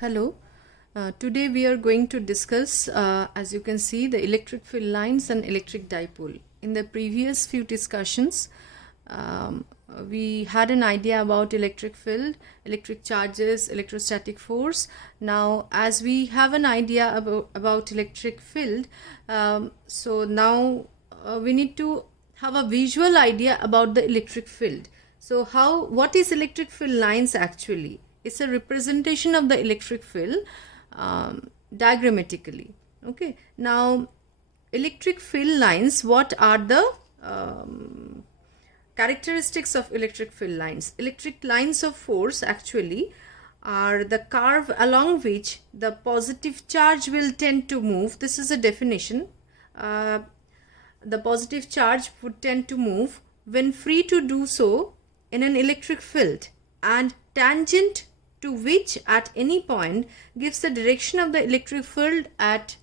Hello. Today we are going to discuss, as you can see, the electric field lines and electric dipole. In the previous few discussions, we had an idea about electric field, electric charges, electrostatic force. Now, as we have an idea about electric field, so now we need to have a visual idea about the electric field. So what is electric field lines actually? It's a representation of the electric field diagrammatically. Okay. Now, electric field lines, what are the characteristics of electric field lines? Electric lines of force actually are the curve along which the positive charge will tend to move. This is a definition. The positive charge would tend to move when free to do so in an electric field, and tangent to which at any point gives the direction of the electric field at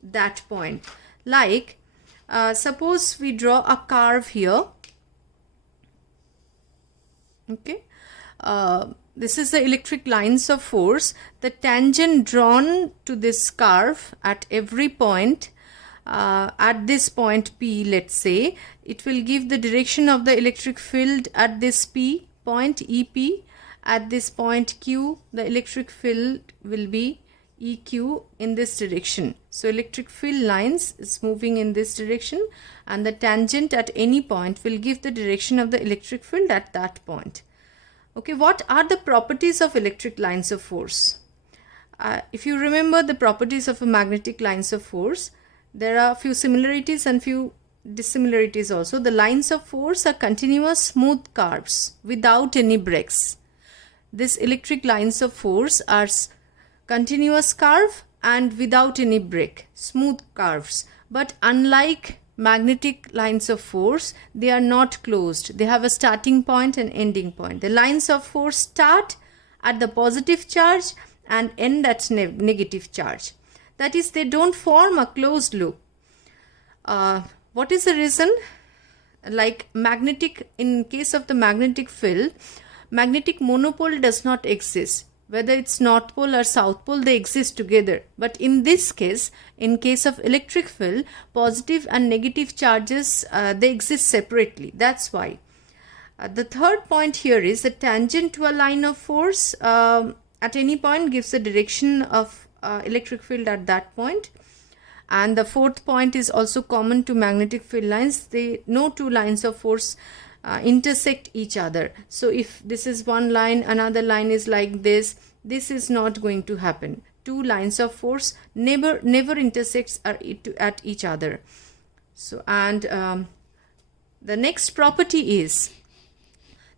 that point. Like suppose we draw a curve here. Okay, this is the electric lines of force. The tangent drawn to this curve at every point, at this point P, let's say, it will give the direction of the electric field at this P point, EP. At this point Q, the electric field will be EQ in this direction. So electric field lines is moving in this direction, and the tangent at any point will give the direction of the electric field at that point. Okay, what are the properties of electric lines of force? If you remember the properties of a magnetic lines of force, there are few similarities and few dissimilarities also. The lines of force are continuous smooth curves without any breaks. These electric lines of force are continuous curve and without any break, smooth curves. But unlike magnetic lines of force, they are not closed. They have a starting point and ending point. The lines of force start at the positive charge and end at negative charge. That is, they don't form a closed loop. What is the reason? Like magnetic, in case of the magnetic field, magnetic monopole does not exist. Whether it's north pole or south pole, they exist together. But in this case, in case of electric field, positive and negative charges, they exist separately. That's why. The third point here is the tangent to a line of force at any point gives the direction of electric field at that point. And the fourth point is also common to magnetic field lines. No two lines of force intersect each other. So if this is one line, another line is like this is not going to happen. Two lines of force never intersects at each other. So, and the next property is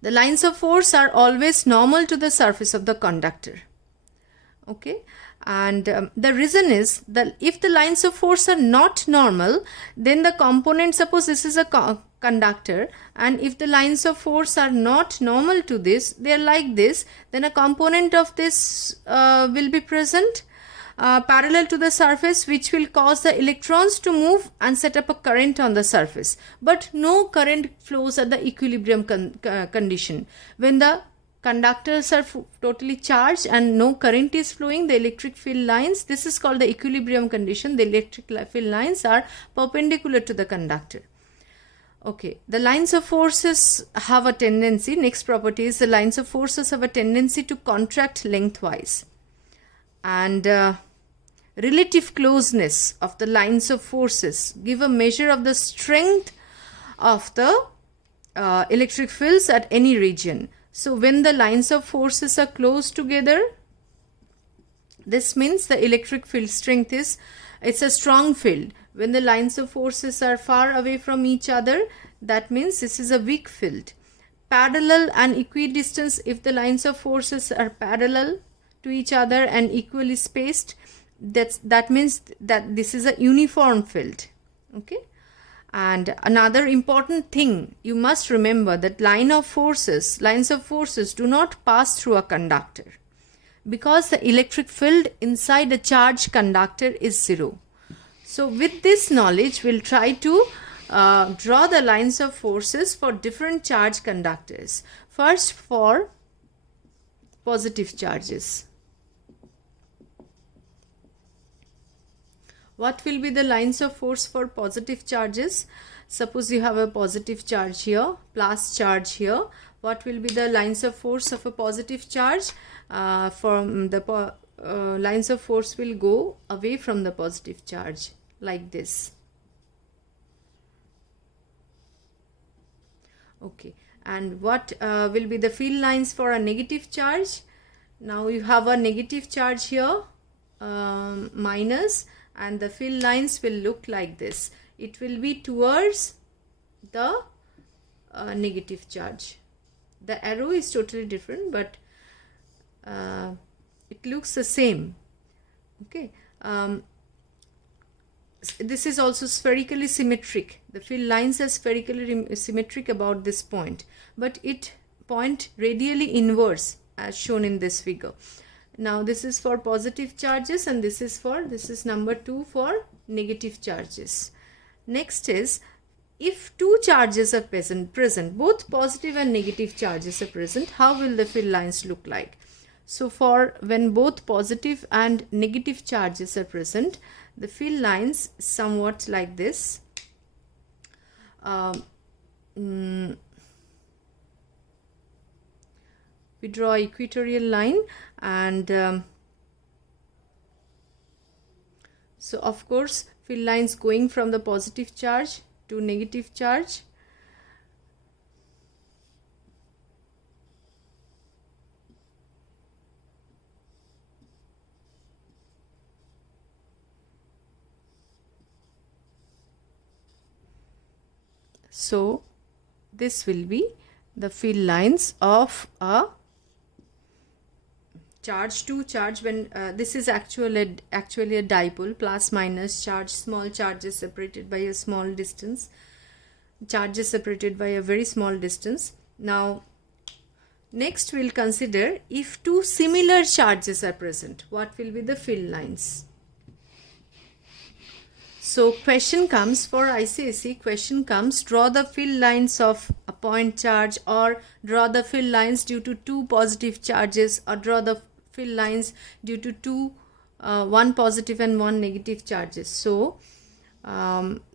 the lines of force are always normal to the surface of the conductor. Okay, and the reason is that if the lines of force are not normal, then the component, suppose this is a conductor, and if the lines of force are not normal to this, they are like this, then a component of this will be present parallel to the surface, which will cause the electrons to move and set up a current on the surface. But no current flows at the equilibrium condition. When the conductors are totally charged and no current is flowing, the electric field lines, this is called the equilibrium condition. The electric field lines are perpendicular to the conductor. Okay, the lines of forces have a tendency, next property is the lines of forces have a tendency to contract lengthwise. And relative closeness of the lines of forces give a measure of the strength of the electric fields at any region. So when the lines of forces are close together, this means the electric field strength it's a strong field. When the lines of forces are far away from each other, that means this is a weak field. Parallel and equidistant, if the lines of forces are parallel to each other and equally spaced, that means that this is a uniform field. Okay. And another important thing, you must remember that lines of forces do not pass through a conductor, because the electric field inside a charged conductor is zero. So with this knowledge, we'll try to draw the lines of forces for different charged conductors. First, for positive charges. What will be the lines of force for positive charges? Suppose you have a positive charge here, plus charge here. What will be the lines of force of a positive charge? Lines of force will go away from the positive charge like this. Okay, and what will be the field lines for a negative charge? Now you have a negative charge here, minus, and the field lines will look like this. It will be towards the negative charge. The arrow is totally different, but it looks the same. Okay. This is also spherically symmetric. The field lines are spherically symmetric about this point, but it point radially inverse as shown in this figure. Now this is for positive charges, and this is number 2 for negative charges. Next is, if two charges are present, both positive and negative charges are present, how will the field lines look like? So for when both positive and negative charges are present, the field lines somewhat like this. We draw equatorial line, and so of course field lines going from the positive charge to negative charge. So this will be the field lines of a charge to charge when this is actually a dipole, plus minus charge, small charges separated by a small distance, charges separated by a very small distance. Now next we'll consider if two similar charges are present, what will be the field lines? So question comes for ICSE, question comes, draw the field lines of a point charge, or draw the field lines due to two positive charges, or draw the field lines due to one positive and one negative charges. So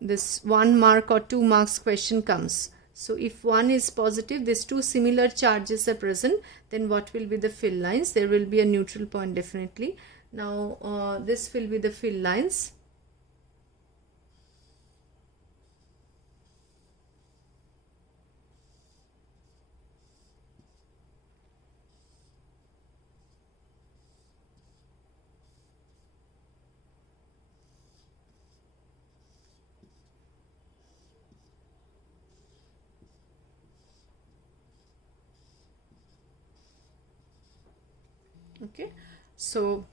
this 1 mark or 2 marks question comes. So if one is positive, these two similar charges are present, then what will be the field lines? There will be a neutral point definitely. Now this will be the field lines. Okay, so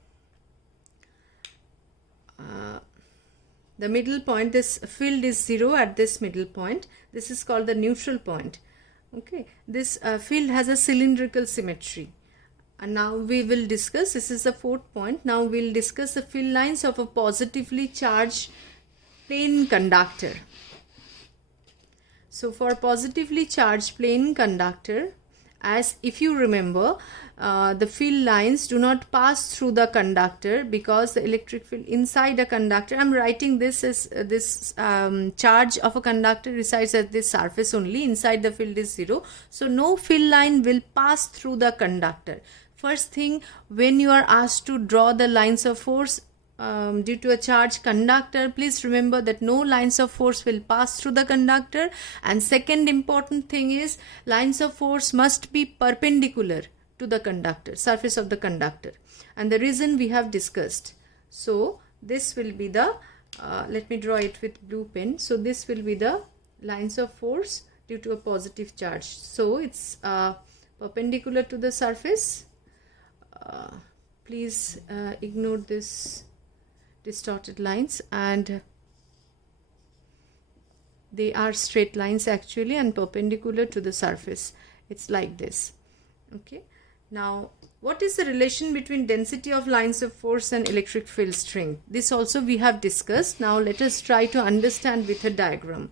the middle point, this field is 0 at this middle point. This is called the neutral point. Okay, this field has a cylindrical symmetry. And now we will discuss, this is the 4th point. Now we'll discuss the field lines of a positively charged plane conductor. So for positively charged plane conductor, as if you remember, the field lines do not pass through the conductor because the electric field inside a conductor, I'm writing this as this charge of a conductor resides at this surface only, inside the field is 0. So no field line will pass through the conductor. First thing, when you are asked to draw the lines of force due to a charged conductor, please remember that no lines of force will pass through the conductor. And second important thing is, lines of force must be perpendicular to the conductor, surface of the conductor, and the reason we have discussed. So this will be the let me draw it with blue pen. So this will be the lines of force due to a positive charge. So it's perpendicular to the surface. Please ignore this distorted lines, and they are straight lines actually and perpendicular to the surface. It's like this. Okay, now what is the relation between density of lines of force and electric field strength? This also we have discussed. Now let us try to understand with a diagram.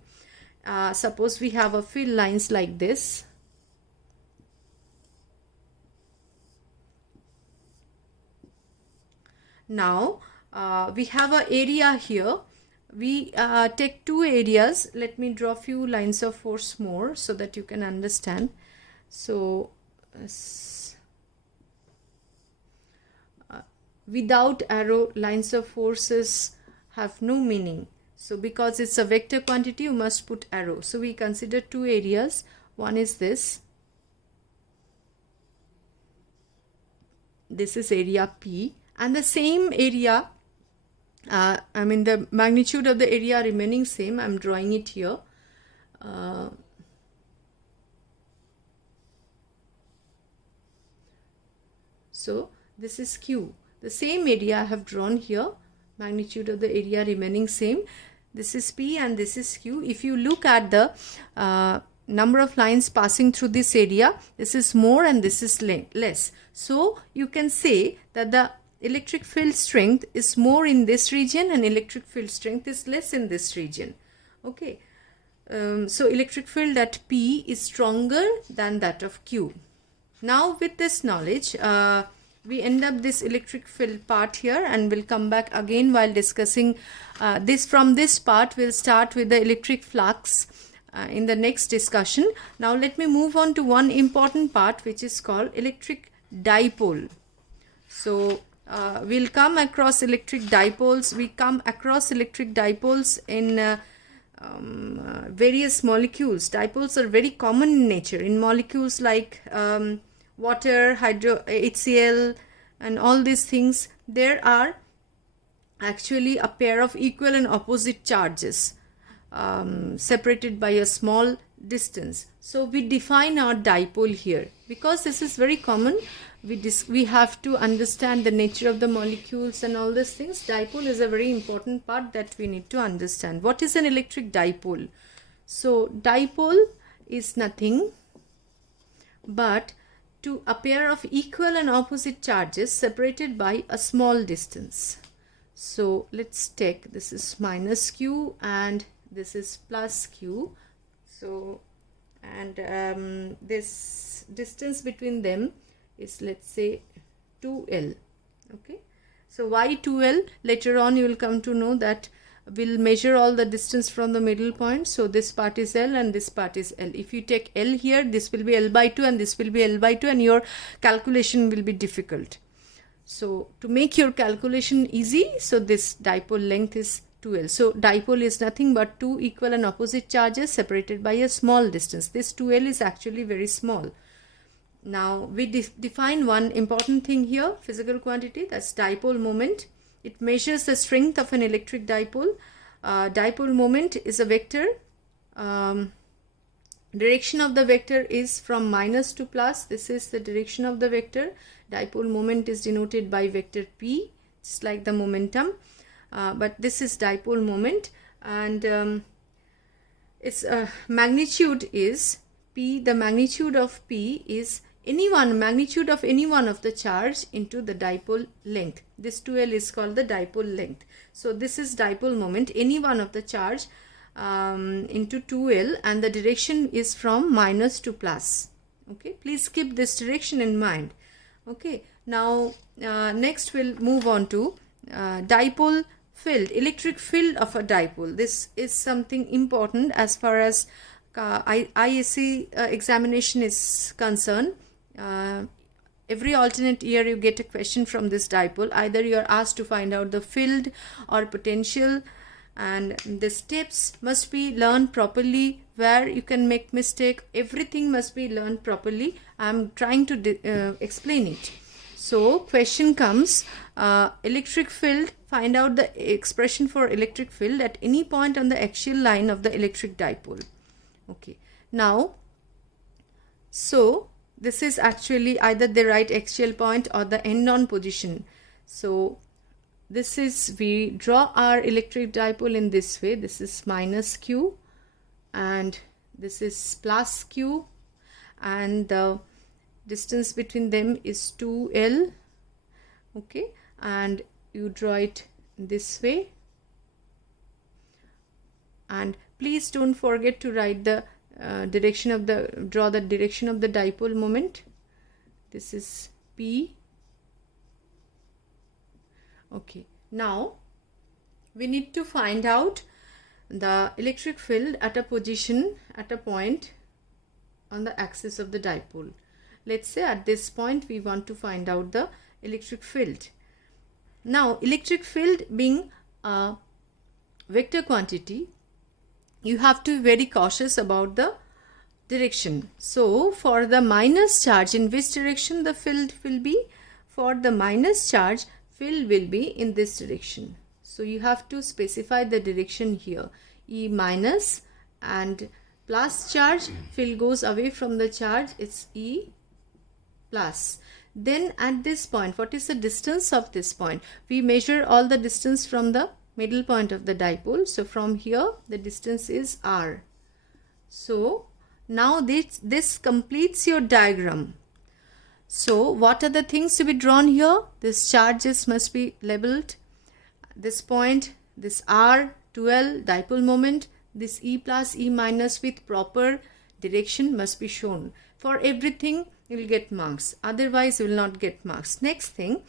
Suppose we have a field lines like this. Now we have an area here. We take two areas. Let me draw few lines of force more so that you can understand. So without arrow, lines of forces have no meaning. So because it's a vector quantity, you must put arrow. So we consider two areas. One is this. This is area P, and the same area, the magnitude of the area remaining same. I'm drawing it here. So this is Q. The same area I have drawn here, magnitude of the area remaining same. This is P and this is Q. If you look at the number of lines passing through this area, this is more and this is less. So you can say that the electric field strength is more in this region and electric field strength is less in this region. Okay. So electric field at P is stronger than that of Q. Now with this knowledge, we end up this electric field part here, and we'll come back again while discussing this. From this part, we'll start with the electric flux in the next discussion. Now let me move on to one important part, which is called electric dipole. So we'll come across electric dipoles. We come across electric dipoles in various molecules. Dipoles are very common in nature in molecules like water, Axial, and all these things. There are actually a pair of equal and opposite charges separated by a small distance. So we define our dipole here. Because this is very common, we have to understand the nature of the molecules and all these things. Dipole is a very important part that we need to understand. What is an electric dipole? So dipole is nothing but a pair of equal and opposite charges separated by a small distance. So let's take, this is minus Q and this is plus Q. So, and this distance between them is, let's say, 2L. Okay. So why 2L? Later on you will come to know that we'll measure all the distance from the middle point. So this part is L and this part is L. If you take L here, this will be L by 2 and this will be L by 2, and your calculation will be difficult. So to make your calculation easy, so this dipole length is 2L. So dipole is nothing but two equal and opposite charges separated by a small distance. This 2L is actually very small. Now we define one important thing here, physical quantity, that's dipole moment. It measures the strength of an electric dipole. Dipole moment is a vector. Direction of the vector is from minus to plus. This is the direction of the vector. Dipole moment is denoted by vector P, just like the momentum. But this is dipole moment, and its magnitude is P. The magnitude of P is magnitude of any one of the charge into the dipole length. This 2L is called the dipole length. So this is dipole moment, any one of the charge into 2L, and the direction is from minus to plus. Okay, please keep this direction in mind. Okay, now next we'll move on to dipole field, electric field of a dipole. This is something important as far as ISC examination is concerned. Every alternate year you get a question from this dipole. Either you are asked to find out the field or potential, and the steps must be learned properly. Where you can make mistake, everything must be learned properly. I am trying to explain it. So question comes, electric field, find out the expression for electric field at any point on the axial line of the electric dipole. Okay, now so this is actually either the right axial point or the end-on position. So this is, we draw our electric dipole in this way. This is minus Q and this is plus Q, and the distance between them is 2L. Okay, and you draw it this way, and please don't forget to write the draw the direction of the dipole moment. This is P. Okay, Now we need to find out the electric field at a position, at a point on the axis of the dipole. Let's say at this point we want to find out the electric field. Now electric field being a vector quantity, you have to be very cautious about the direction. So for the minus charge, in which direction the field will be? For the minus charge, field will be in this direction. So you have to specify the direction here, E minus, and plus charge, field goes away from the charge, it's E plus. Then at this point, what is the distance of this point? We measure all the distance from the middle point of the dipole. So from here the distance is R. So now this completes your diagram. So what are the things to be drawn here? These charges must be labeled. This point, this R, 12, dipole moment, this E plus, E minus with proper direction must be shown. For everything you will get marks, otherwise you will not get marks. Next thing,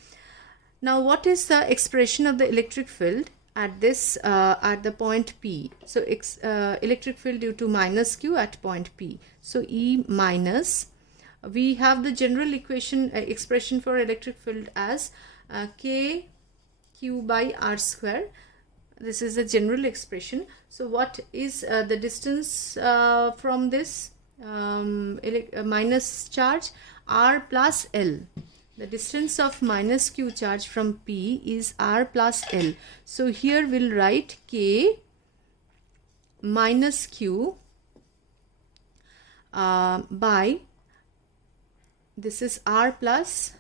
now what is the expression of the electric field at this at the point P? So electric field due to minus Q at point P. So E minus, we have the general equation expression for electric field as K Q by R square. This is the general expression. So what is the distance from this minus charge? R plus L. The distance of minus Q charge from P is R plus L. So here we'll write K minus Q by, this is R plus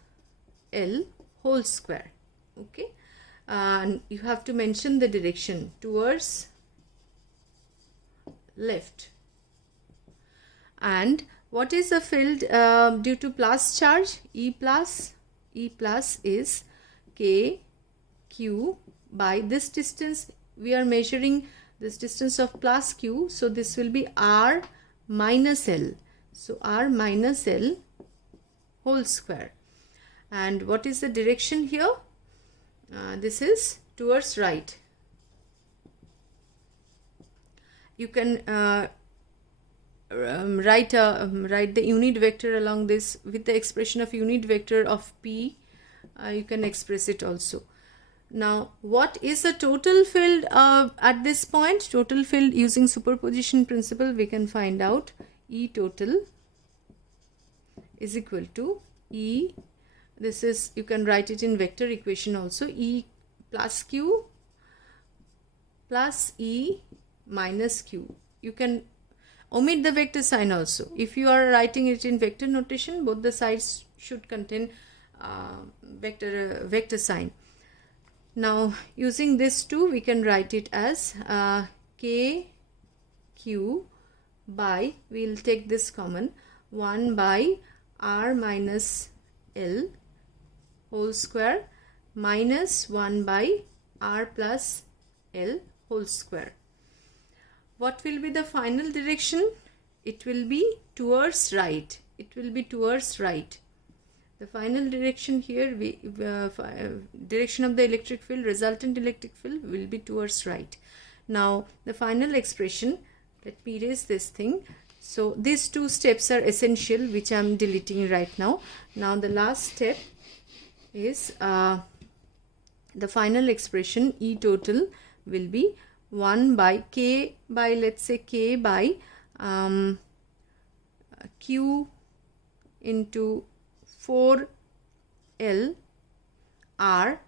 L whole square. Okay. And you have to mention the direction towards left. And what is the field due to plus charge? E plus. E plus is K Q by this distance. We are measuring this distance of plus Q. So this will be R minus L. So R minus L whole square. And what is the direction here? This is towards right. You can write the unit vector along this with the expression of unit vector of P. You can express it also. Now what is the total field at this point? Total field using superposition principle we can find out. E total is equal to E, this is, you can write it in vector equation also, E plus Q plus E minus Q. You can omit the vector sign also. If you are writing it in vector notation, both the sides should contain vector sign. Now using this two, we can write it as K Q by, we will take this common, 1 by R minus L whole square minus 1 by R plus L whole square. What will be the final direction? It will be towards right. It will be towards right. The final direction here, direction of the electric field, resultant electric field will be towards right. Now the final expression, let me erase this thing. So these two steps are essential, which I am deleting right now. Now the last step is the final expression E total will be 1 by K by, let's say K by Q into 4L R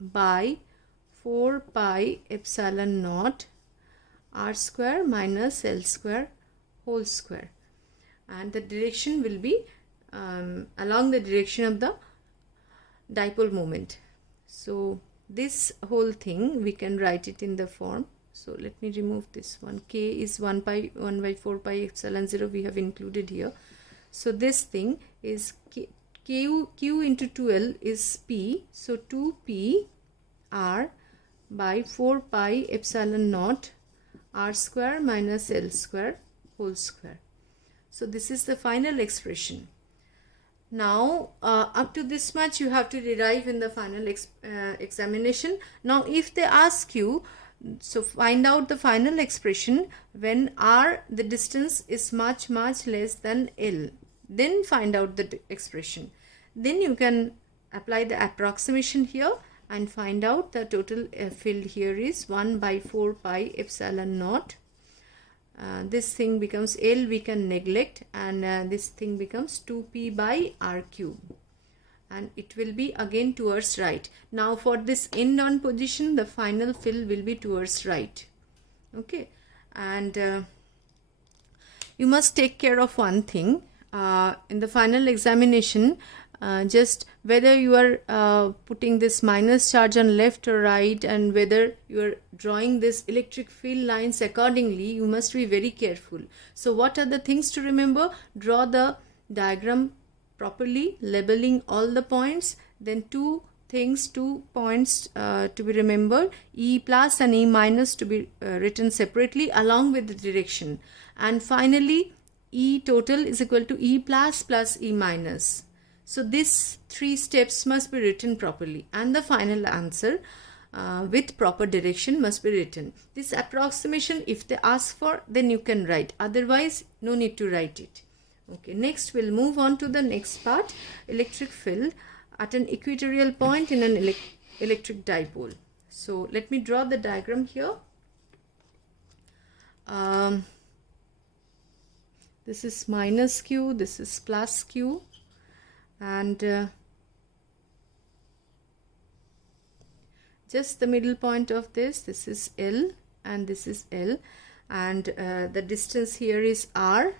by 4 pi epsilon naught R square minus L square whole square, and the direction will be along the direction of the dipole moment. So this whole thing we can write it in the form. So let me remove this one. K is 1 by 4 pi epsilon 0 we have included here. So this thing is Q into 2L is P. So 2P R by 4 pi epsilon naught R square minus L square whole square. So this is the final expression. Now up to this much you have to derive in the final examination. Now if they ask you, so find out the final expression when r, the distance, is much less than L, then find out the expression. Then you can apply the approximation here and find out the total field here is 1 by 4 pi epsilon naught. This thing becomes L, we can neglect, and this thing becomes 2p by r cube, and it will be again towards right. Now for this end on position, the final fill will be towards right. Okay, and you must take care of one thing in the final examination. Just whether you are putting this minus charge on left or right, and whether you are drawing this electric field lines accordingly, you must be very careful. So what are the things to remember? Draw the diagram properly, labeling all the points. Then two points to be remembered: E plus and E minus to be written separately along with the direction. And finally, E total is equal to E plus E minus. So these 3 steps must be written properly, and the final answer with proper direction must be written. This approximation, if they ask for, then you can write. Otherwise, no need to write it. Okay, next we'll move on to the next part, electric field at an equatorial point in an electric dipole. So let me draw the diagram here. This is minus q, this is plus q. And just the middle point of this is L, and this is L, and the distance here is R.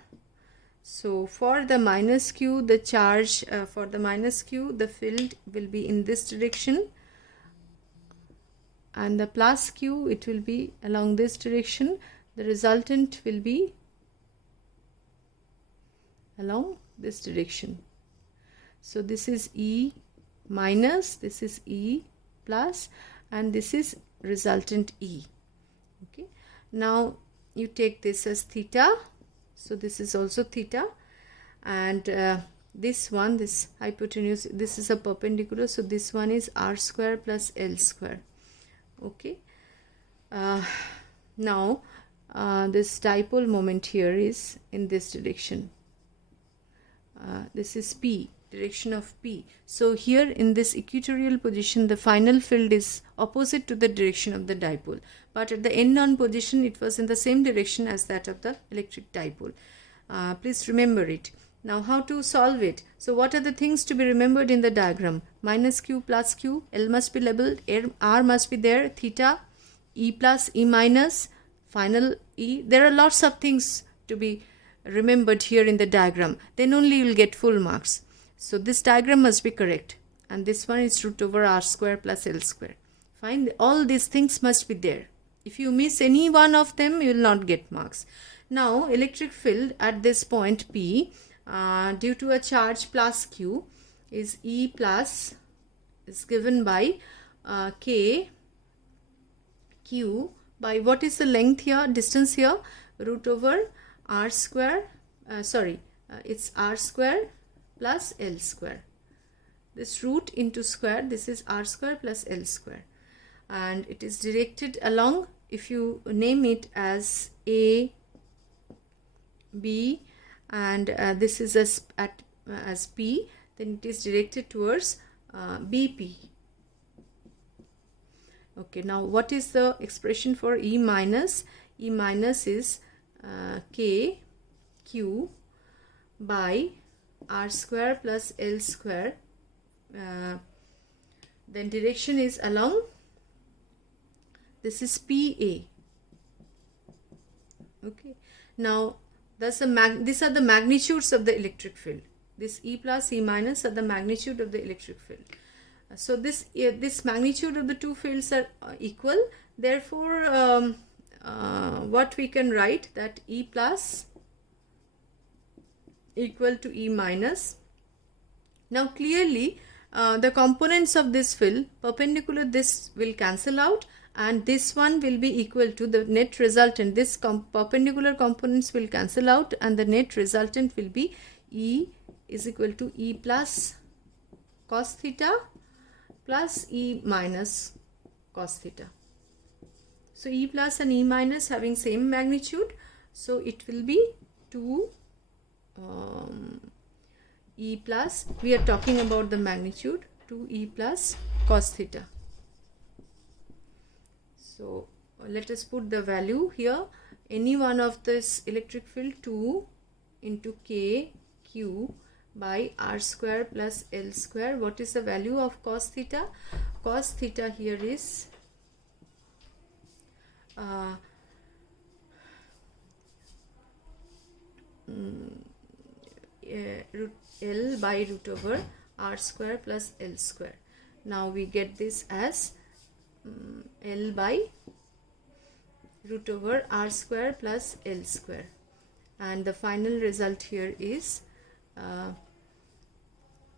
So for the minus q, the charge for the minus q, the field will be in this direction, and the plus q, it will be along this direction. The resultant will be along this direction. So this is E minus, this is E plus, and this is resultant E. Okay. Now you take this as theta. So this is also theta, and this one, this hypotenuse, this is a perpendicular. So this one is r square plus L square. Okay. Now this dipole moment here is in this direction. This is P, direction of P. So here in this equatorial position, the final field is opposite to the direction of the dipole, but at the end on position it was in the same direction as that of the electric dipole. Please remember it. Now how to solve it? So what are the things to be remembered in the diagram? Minus q plus q, L must be labeled, R must be there, theta, E plus E minus, final E. There are lots of things to be remembered here in the diagram. Then only you will get full marks. So this diagram must be correct, and this one is root over r square plus L square. Fine, all these things must be there. If you miss any one of them, you will not get marks. Now electric field at this point P, due to a charge plus q, is E plus, is given by k q by, what is the length here, distance here, root over r square, it's r square plus L square. This root into square, this is r square plus L square, and it is directed along, if you name it as A, B, and this is as P, then it is directed towards BP. Okay, now what is the expression for E minus? E minus is k q by r square plus L square. Then direction is along, this is PA. Okay, now these are the magnitudes of the electric field. This E plus E minus are the magnitude of the electric field. So this magnitude of the two fields are equal. Therefore what we can write, that E plus equal to E minus. Now clearly the components of this field, perpendicular, this will cancel out, and this one will be equal to the net resultant. This perpendicular components will cancel out, and the net resultant will be E is equal to E plus cos theta plus E minus cos theta. So E plus and E minus having same magnitude, so it will be 2 E plus, we are talking about the magnitude, 2 E plus cos theta. So let us put the value here. Any one of this electric field, 2 into K Q by R square plus L square. What is the value of cos theta? Cos theta here is L by root over R square plus L square. Now we get this as L by root over R square plus L square, and the final result here is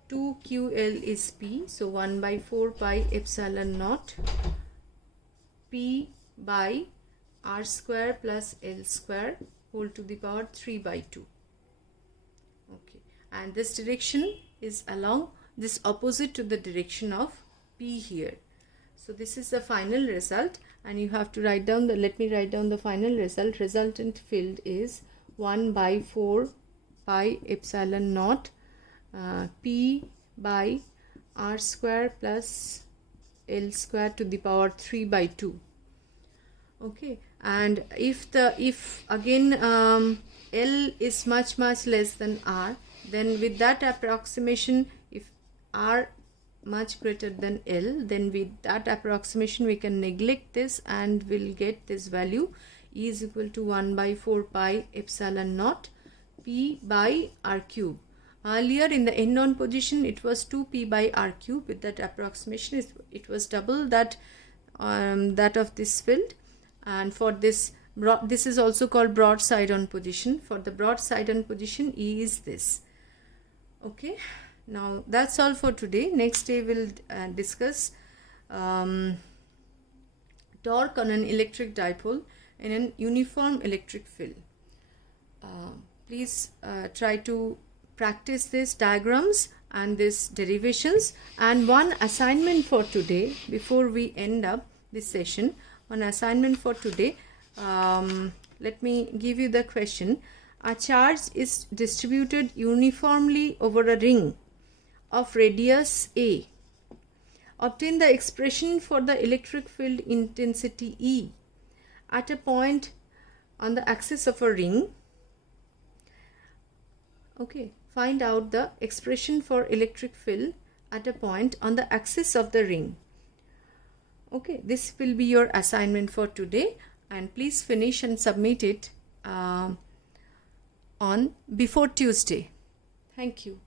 2QL is P, so 1 by 4 pi epsilon naught P by R square plus L square whole to the power 3 by 2. Okay, and this direction is along this opposite to the direction of P here. So this is the final result, and you have to write down the, let me write down the final result. Resultant field is 1 by 4 pi epsilon naught P by R square plus L square to the power 3 by 2. Okay, and if again L is much less than R, then with that approximation, if R much greater than L, then with that approximation we can neglect this and we'll get this value E is equal to 1 by 4 pi epsilon naught P by R cube. Earlier in the end on position it was 2P by R cube. With that approximation it was double that of this field, and for this is also called broadside on position. For the broadside on position, E is this. Okay, now that's all for today. Next day we'll discuss torque on an electric dipole in an uniform electric field. Please try to practice these diagrams and these derivations. And one assignment for today, before we end up this session, one assignment for today, let me give you the question. A charge is distributed uniformly over a ring of radius A. Obtain the expression for the electric field intensity E at a point on the axis of a ring. Okay, find out the expression for electric field at a point on the axis of the ring. Okay, this will be your assignment for today, and please finish and submit it on before Tuesday. Thank you.